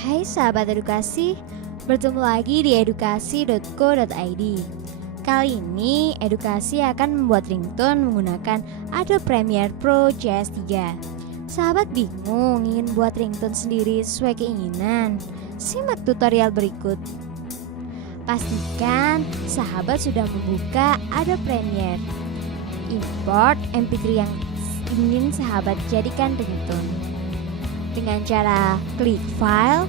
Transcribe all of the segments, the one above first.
Hai sahabat edukasi, bertemu lagi di edukasi.co.id. Kali ini edukasi akan membuat ringtone menggunakan Adobe Premiere Pro CS 3. Sahabat bingung ingin buat ringtone sendiri sesuai keinginan? Simak tutorial berikut. Pastikan sahabat sudah membuka Adobe Premiere. Import MP3 yang ingin sahabat jadikan ringtone dengan cara klik file,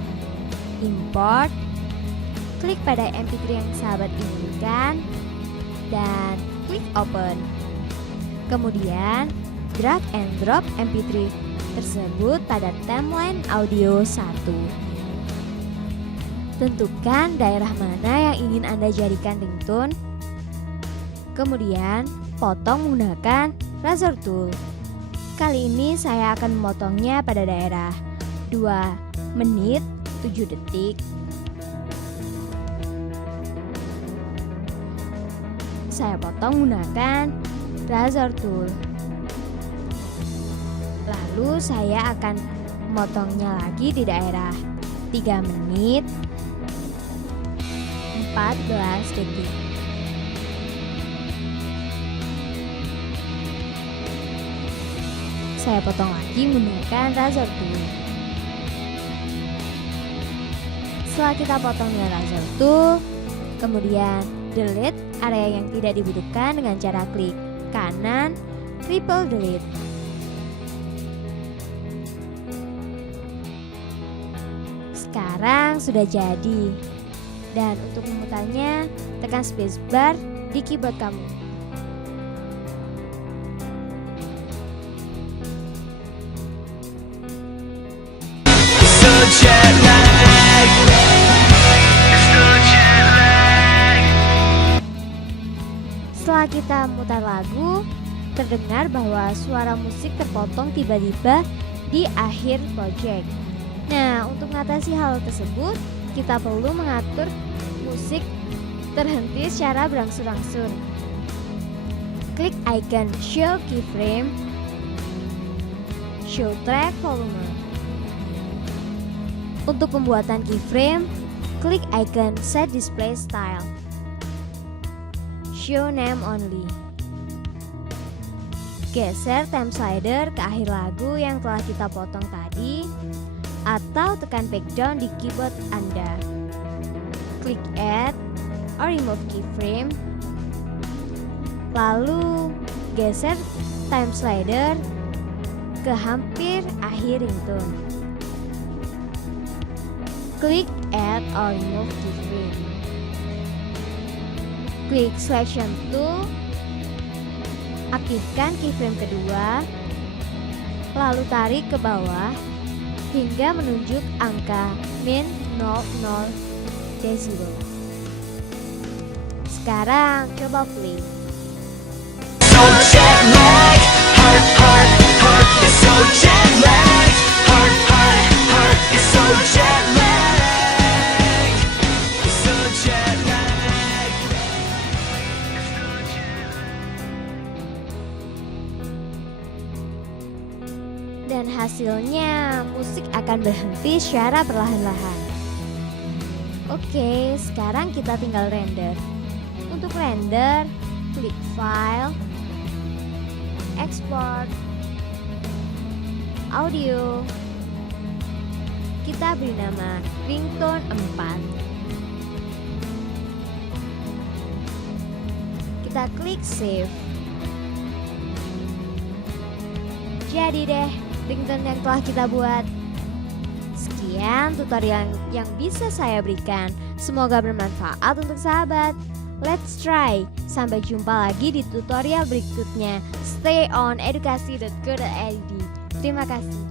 import, klik pada MP3 yang sahabat inginkan, dan klik open. Kemudian drag and drop MP3 tersebut pada timeline audio 1. Tentukan daerah mana yang ingin Anda jadikan ringtone. Kemudian potong menggunakan razor tool. Kali ini saya akan memotongnya pada daerah 2 menit 7 detik. Saya potong menggunakan razor tool. Lalu saya akan memotongnya lagi di daerah 3 menit 14 detik. Saya potong lagi menggunakan razor tool. Setelah kita potong dengan razor tool, kemudian delete area yang tidak dibutuhkan dengan cara klik kanan, triple delete. Sekarang sudah jadi. Dan untuk memutarnya, tekan spacebar di keyboard kamu. Setelah kita mutar lagu, terdengar bahwa suara musik terpotong tiba-tiba di akhir project. Nah, untuk mengatasi hal tersebut, kita perlu mengatur musik terhenti secara berangsur-angsur. Klik icon Show Keyframe, Show Track Volume. Untuk pembuatan keyframe, klik icon Set Display Style, Show Name Only. Geser time slider ke akhir lagu yang telah kita potong tadi, atau tekan back down di keyboard Anda. Klik Add or Remove Keyframe. Lalu geser time slider ke hampir akhir ringtone. Klik Add or Remove Keyframe. Klik Selection Tool. Aktifkan keyframe kedua. Lalu tarik ke bawah hingga menunjuk angka min 00 decibel. Sekarang coba play. So jet lag, heart, heart, heart is so jet lag, heart, heart, heart is so jet lag, so jet lag. Dan hasilnya musik akan berhenti secara perlahan-lahan. Oke, sekarang kita tinggal render. Untuk render, klik File, Export, Audio. Kita beri nama ringtone 4. Kita klik Save. Jadi deh ringtone yang telah kita buat. Sekian tutorial yang bisa saya berikan. Semoga bermanfaat untuk sahabat. Let's try. Sampai jumpa lagi di tutorial berikutnya. Stay on edukasi.co.id. Terima kasih.